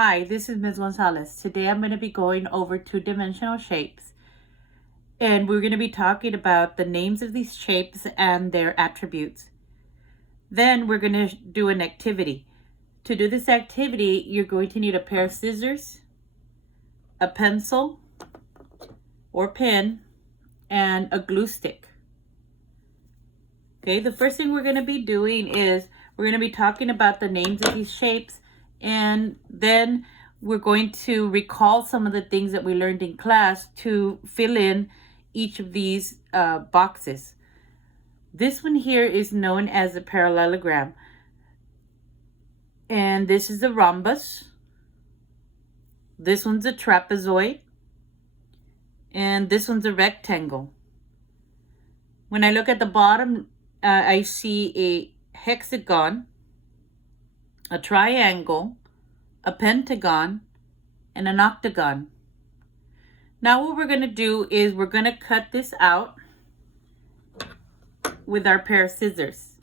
Hi, this is Ms. Gonzalez. Today I'm going to be going over two-dimensional shapes. And we're going to be talking about the names of these shapes and their attributes. Then we're going to do an activity. To do this activity, you're going to need a pair of scissors, a pencil or pen, and a glue stick. Okay, the first thing we're going to be doing is we're going to be talking about the names of these shapes, and then we're going to recall some of the things that we learned in class to fill in each of these boxes. This one here is known as a parallelogram. And this is a rhombus. This one's a trapezoid. And this one's a rectangle. When I look at the bottom, I see a hexagon, a triangle, a pentagon, and an octagon. Now what we're going to do is we're going to cut this out with our pair of scissors.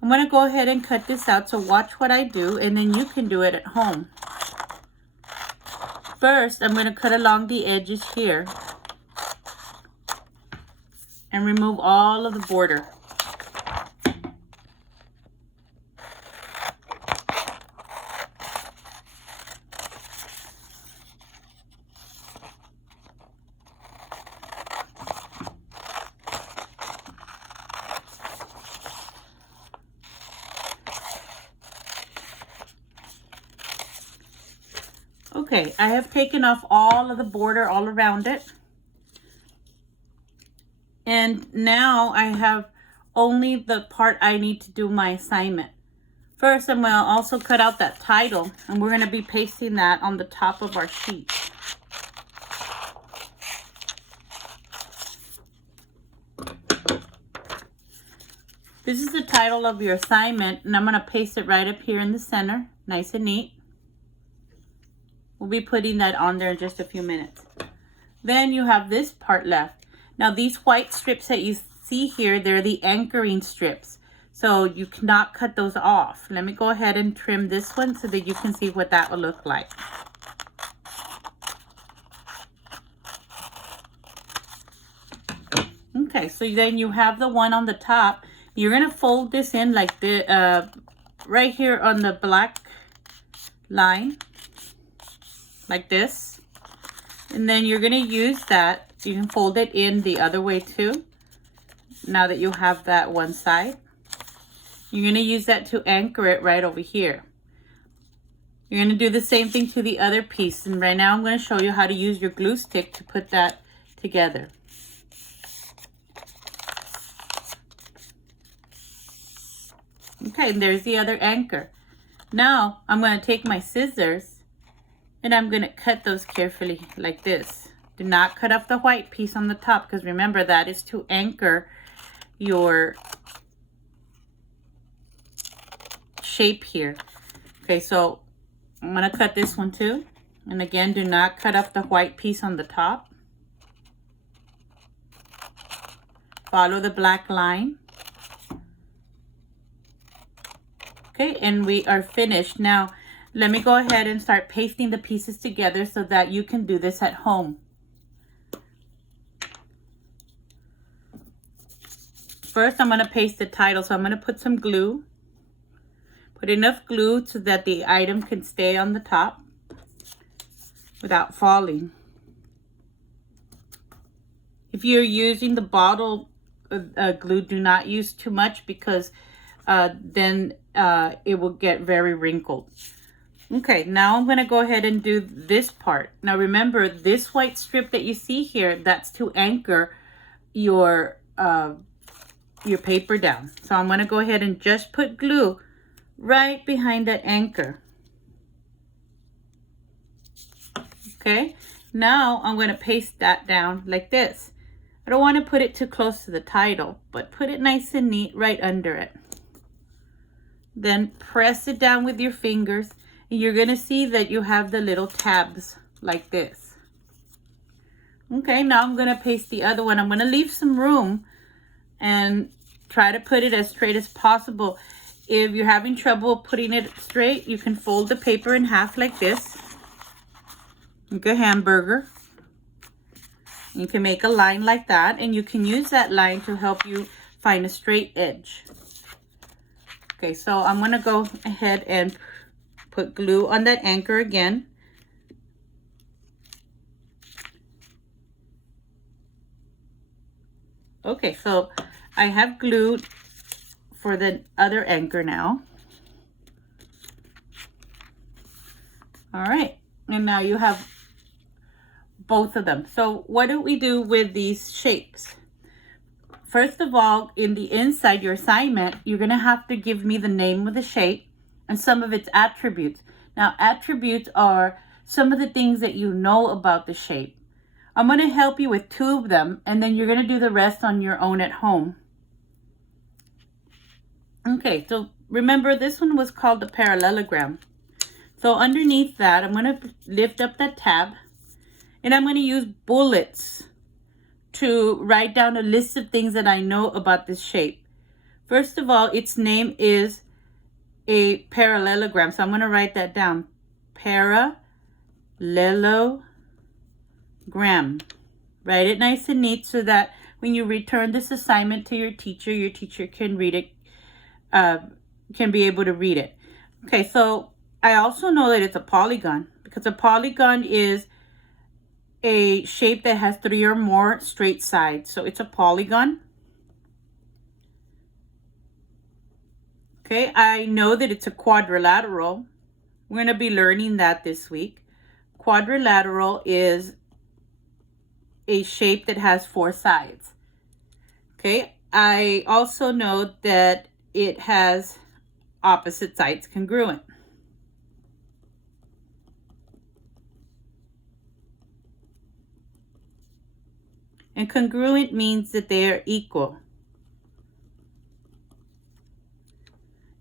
I'm going to go ahead and cut this out, so watch what I do and then you can do it at home. First, I'm going to cut along the edges here and remove all of the border. Okay, I have taken off all of the border all around it. And now I have only the part I need to do my assignment. First, I'm going to also cut out that title, and we're going to be pasting that on the top of our sheet. This is the title of your assignment, and I'm going to paste it right up here in the center, nice and neat. We'll be putting that on there in just a few minutes. Then you have this part left. Now these white strips that you see here, they're the anchoring strips. So you cannot cut those off. Let me go ahead and trim this one so that you can see what that will look like. Okay, so then you have the one on the top. You're going to fold this in like the, right here on the black line. Like this, and then you're going to use that. You can fold it in the other way too. Now that you have that one side, you're going to use that to anchor it right over here. You're going to do the same thing to the other piece, and right now I'm going to show you how to use your glue stick to put that together. Okay, and there's the other anchor. Now I'm going to take my scissors and I'm going to cut those carefully like this. Do not cut off the white piece on the top, because remember that is to anchor your shape here. Okay, so I'm going to cut this one too. And again, do not cut off the white piece on the top. Follow the black line. Okay, and we are finished. Now, let me go ahead and start pasting the pieces together so that you can do this at home. First, I'm going to paste the title. So I'm going to put some glue. Put enough glue so that the item can stay on the top without falling. If you're using the bottle glue, do not use too much, because then it will get very wrinkled. Okay, now I'm going to go ahead and do this part. Now remember, this white strip that you see here, that's to anchor your paper down. So I'm going to go ahead and just put glue right behind that anchor. Okay, now I'm going to paste that down like this. I don't want to put it too close to the title, but put it nice and neat right under it. Then press it down with your fingers. You're going to see that you have the little tabs like this. Okay, now I'm going to paste the other one. I'm going to leave some room and try to put it as straight as possible. if you're having trouble putting it straight, you can fold the paper in half like this, like a hamburger. You can make a line like that, and you can use that line to help you find a straight edge. Okay, so I'm going to go ahead and put glue on that anchor again. Okay, so I have glued for the other anchor now. All right, and now you have both of them. So what do we do with these shapes? First of all, in the inside, your assignment, you're going to have to give me the name of the shape and some of its attributes. Now, attributes are some of the things that you know about the shape. I'm going to help you with 2 of them, and then you're going to do the rest on your own at home. Okay, so remember, this one was called the parallelogram. So underneath that, I'm going to lift up that tab, and I'm going to use bullets to write down a list of things that I know about this shape. First of all, its name is a parallelogram. So I'm going to write that down. Parallelogram. Write it nice and neat so that when you return this assignment to your teacher can read it, can be able to read it. Okay, so I also know that it's a polygon, because a polygon is a shape that has 3 or more straight sides. So it's a polygon. Okay, I know that it's a quadrilateral. We're going to be learning that this week. Quadrilateral is a shape that has 4 sides. Okay, I also know that it has opposite sides congruent. And congruent means that they are equal.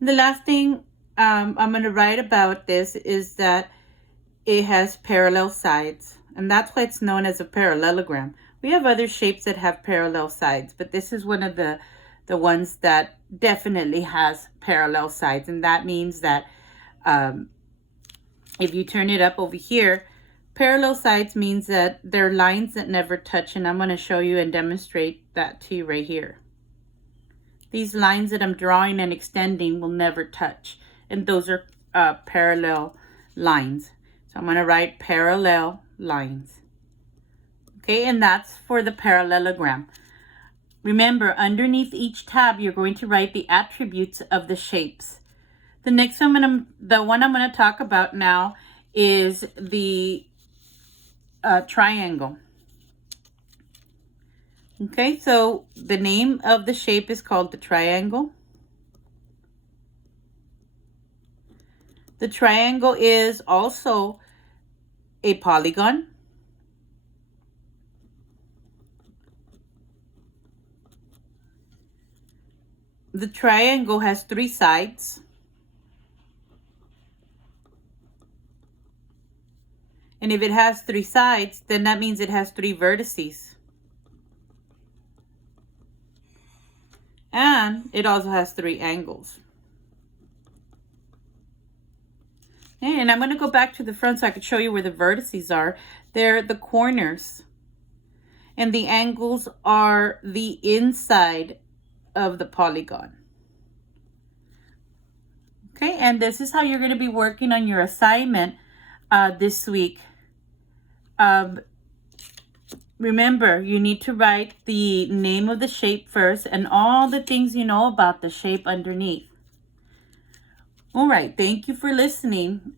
The last thing I'm going to write about this is that it has parallel sides. And that's why it's known as a parallelogram. We have other shapes that have parallel sides, but this is one of the ones that definitely has parallel sides. And that means that if you turn it up over here, parallel sides means that they're lines that never touch, and I'm going to show you and demonstrate that to you right here. These lines that I'm drawing and extending will never touch, and those are parallel lines. So I'm going to write parallel lines. Okay, and that's for the parallelogram. Remember, underneath each tab, you're going to write the attributes of the shapes. The next one, the one I'm going to talk about now is the triangle. Okay, so the name of the shape is called the triangle. The triangle is also a polygon. The triangle has 3 sides. And if it has 3 sides, then that means it has 3 vertices. And it also has 3 angles. Okay, and I'm going to go back to the front so I can show you where the vertices are. They're the corners. And the angles are the inside of the polygon. Okay, and this is how you're going to be working on your assignment this week. Remember, you need to write the name of the shape first and all the things you know about the shape underneath. All right, thank you for listening.